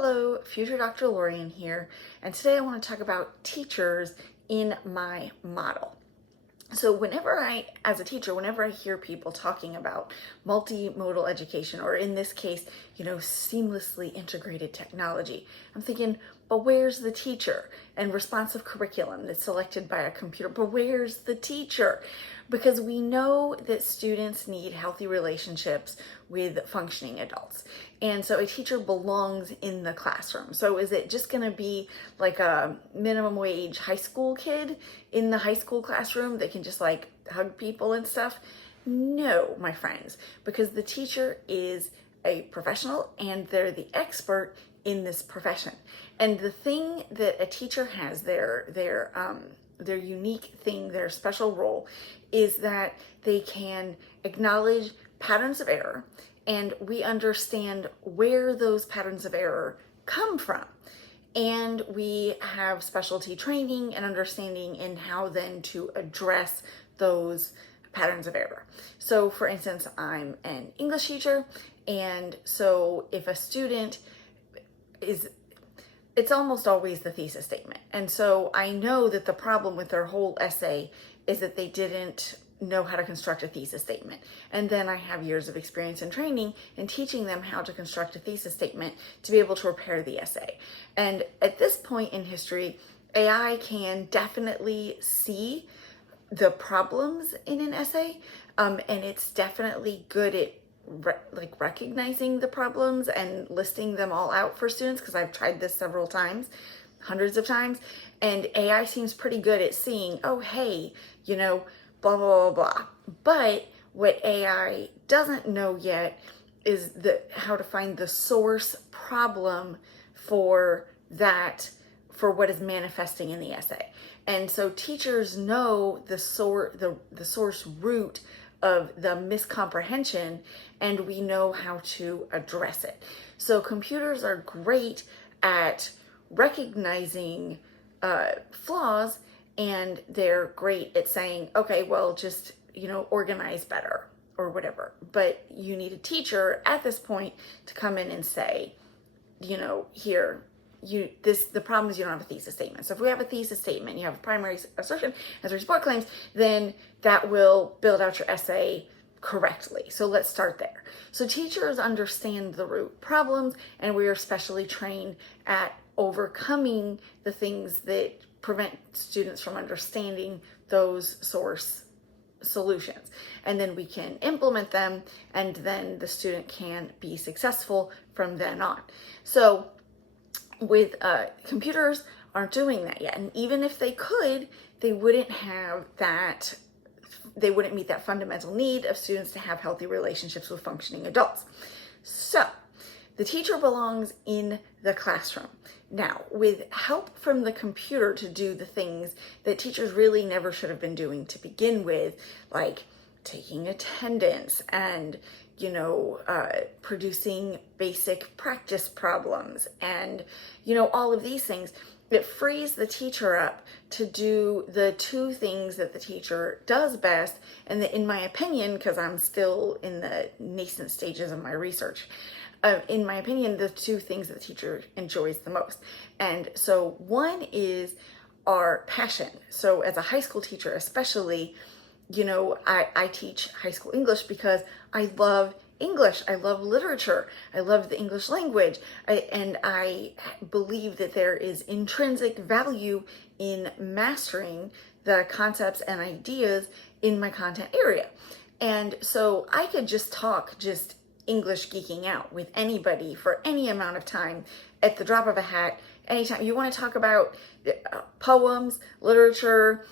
Hello, future Dr. Lorian here, and today I want to talk about teachers in my model. So as a teacher, whenever I hear people talking about multimodal education, or in this case, seamlessly integrated technology, I'm thinking, but where's the teacher? And responsive curriculum that's selected by a computer, but where's the teacher? Because we know that students need healthy relationships with functioning adults. And so a teacher belongs in the classroom. So is it just gonna be like a minimum wage high school kid in the high school classroom that can just like hug people and stuff? No, my friends, because the teacher is a professional and they're the expert in this profession. And the thing that a teacher has, their unique thing, their special role, is that they can acknowledge patterns of error, and we understand where those patterns of error come from. And we have specialty training and understanding in how then to address those patterns of error. So for instance, I'm an English teacher, and so if a student it's almost always the thesis statement. And so I know that the problem with their whole essay is that they didn't know how to construct a thesis statement. And then I have years of experience and training in teaching them how to construct a thesis statement to be able to repair the essay. And at this point in history, AI can definitely see the problems in an essay, and it's definitely good at recognizing the problems and listing them all out for students, because I've tried this several times, hundreds of times, and AI seems pretty good at seeing, oh, hey, blah, blah, blah, blah. But what AI doesn't know yet is how to find the source problem for what is manifesting in the essay. And so teachers know the source root of the miscomprehension, and we know how to address it. So computers are great at recognizing flaws, and they're great at saying, okay, well, just, organize better or whatever. But you need a teacher at this point to come in and say, here, the problem is you don't have a thesis statement. So if we have a thesis statement, you have a primary assertion as support claims, then that will build out your essay correctly. So let's start there. So teachers understand the root problems, and we are specially trained at overcoming the things that prevent students from understanding those source solutions. And then we can implement them, and then the student can be successful from then on. So with computers aren't doing that yet. And even if they could, they wouldn't meet that fundamental need of students to have healthy relationships with functioning adults. So the teacher belongs in the classroom. Now, with help from the computer to do the things that teachers really never should have been doing to begin with, like taking attendance and producing basic practice problems and, all of these things, it frees the teacher up to do the two things that the teacher does best. And that, in my opinion, because I'm still in the nascent stages of my research, in my opinion, the two things that the teacher enjoys the most. And so one is our passion. So as a high school teacher, especially, I teach high school English because I love English. I love literature. I love the English language. And I believe that there is intrinsic value in mastering the concepts and ideas in my content area. And so I could just talk English geeking out with anybody for any amount of time at the drop of a hat. Anytime you want to talk about poems, literature,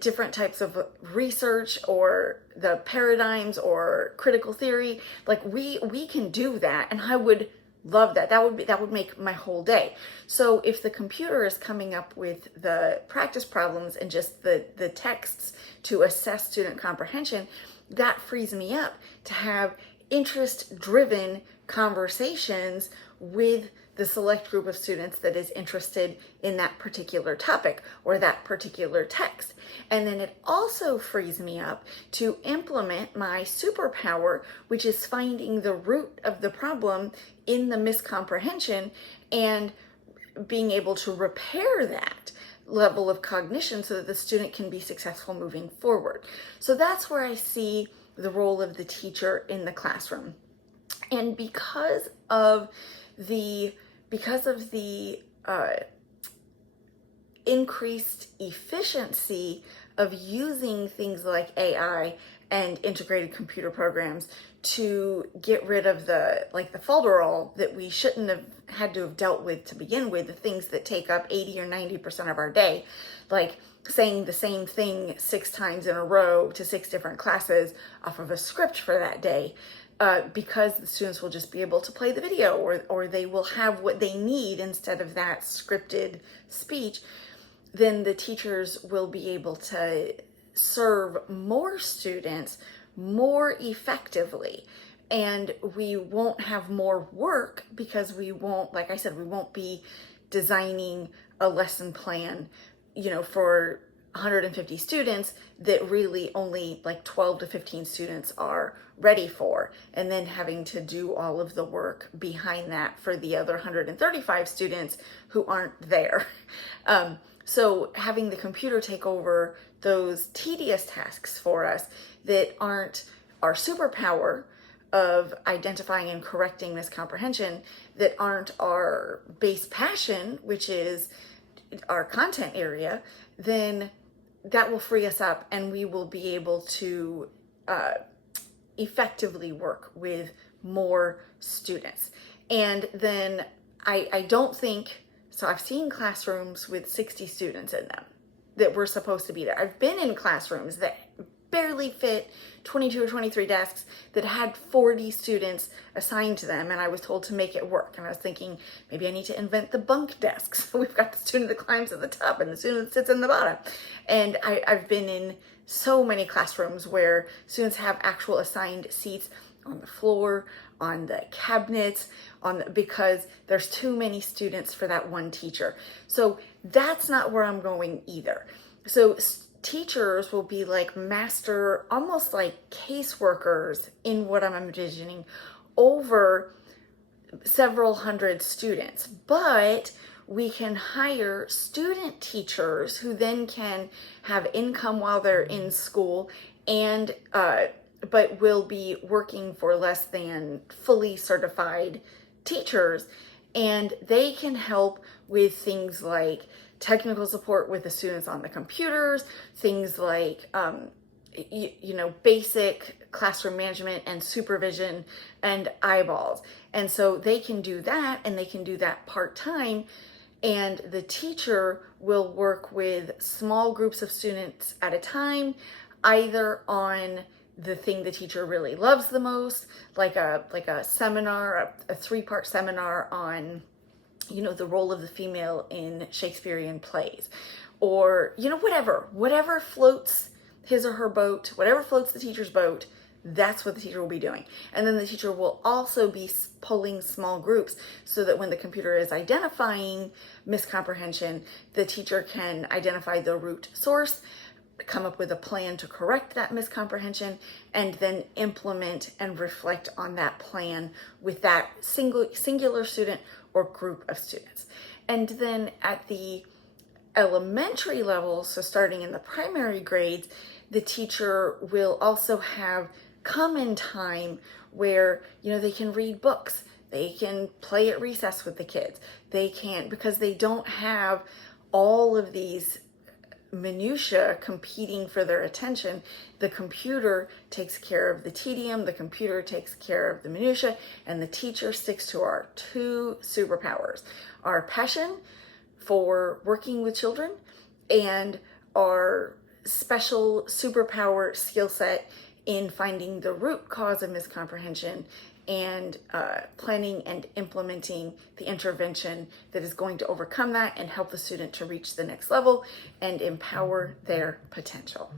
different types of research, or the paradigms or critical theory, like we can do that, and I would love that. That would make my whole day. So if the computer is coming up with the practice problems and just the texts to assess student comprehension, that frees me up to have interest-driven conversations with the select group of students that is interested in that particular topic or that particular text. And then it also frees me up to implement my superpower, which is finding the root of the problem in the miscomprehension and being able to repair that level of cognition so that the student can be successful moving forward. So that's where I see the role of the teacher in the classroom. And because of the increased efficiency of using things like AI and integrated computer programs to get rid of the folderol that we shouldn't have had to have dealt with to begin with, the things that take up 80 or 90% of our day, like saying the same thing 6 times in a row to 6 different classes off of a script for that day. Because the students will just be able to play the video, or they will have what they need instead of that scripted speech, then the teachers will be able to serve more students more effectively. And we won't have more work because we won't, like I said, we won't be designing a lesson plan, for 150 students that really only like 12 to 15 students are ready for, and then having to do all of the work behind that for the other 135 students who aren't there. So having the computer take over those tedious tasks for us that aren't our superpower of identifying and correcting miscomprehension, that aren't our base passion, which is our content area, then that will free us up and we will be able to effectively work with more students. And then I don't think, so I've seen classrooms with 60 students in them that were supposed to be there. I've been in classrooms that barely fit 22 or 23 desks that had 40 students assigned to them, and I was told to make it work. And I was thinking, maybe I need to invent the bunk desks. So we've got the student that climbs at the top and the student that sits in the bottom. And I've been in so many classrooms where students have actual assigned seats on the floor, on the cabinets, because there's too many students for that one teacher. So that's not where I'm going either. So teachers will be like master, almost like caseworkers in what I'm envisioning over several hundred students, but we can hire student teachers who then can have income while they're in school and but will be working for less than fully certified teachers, and they can help with things like technical support with the students on the computers, things like basic classroom management and supervision and eyeballs. And so they can do that, and they can do that part-time, and the teacher will work with small groups of students at a time, either on the thing the teacher really loves the most, like a seminar, a 3-part seminar on the role of the female in Shakespearean plays, or whatever floats his or her boat, whatever floats the teacher's boat, that's what the teacher will be doing. And then the teacher will also be pulling small groups so that when the computer is identifying miscomprehension, the teacher can identify the root source, come up with a plan to correct that miscomprehension, and then implement and reflect on that plan with that singular student or group of students. And then at the elementary level, so starting in the primary grades, the teacher will also have common time where they can read books, they can play at recess with the kids, they can, because they don't have all of these minutia competing for their attention. The computer takes care of the tedium, the computer takes care of the minutia, and the teacher sticks to our 2 superpowers: our passion for working with children and our special superpower skill set in finding the root cause of miscomprehension and planning and implementing the intervention that is going to overcome that and help the student to reach the next level and empower their potential.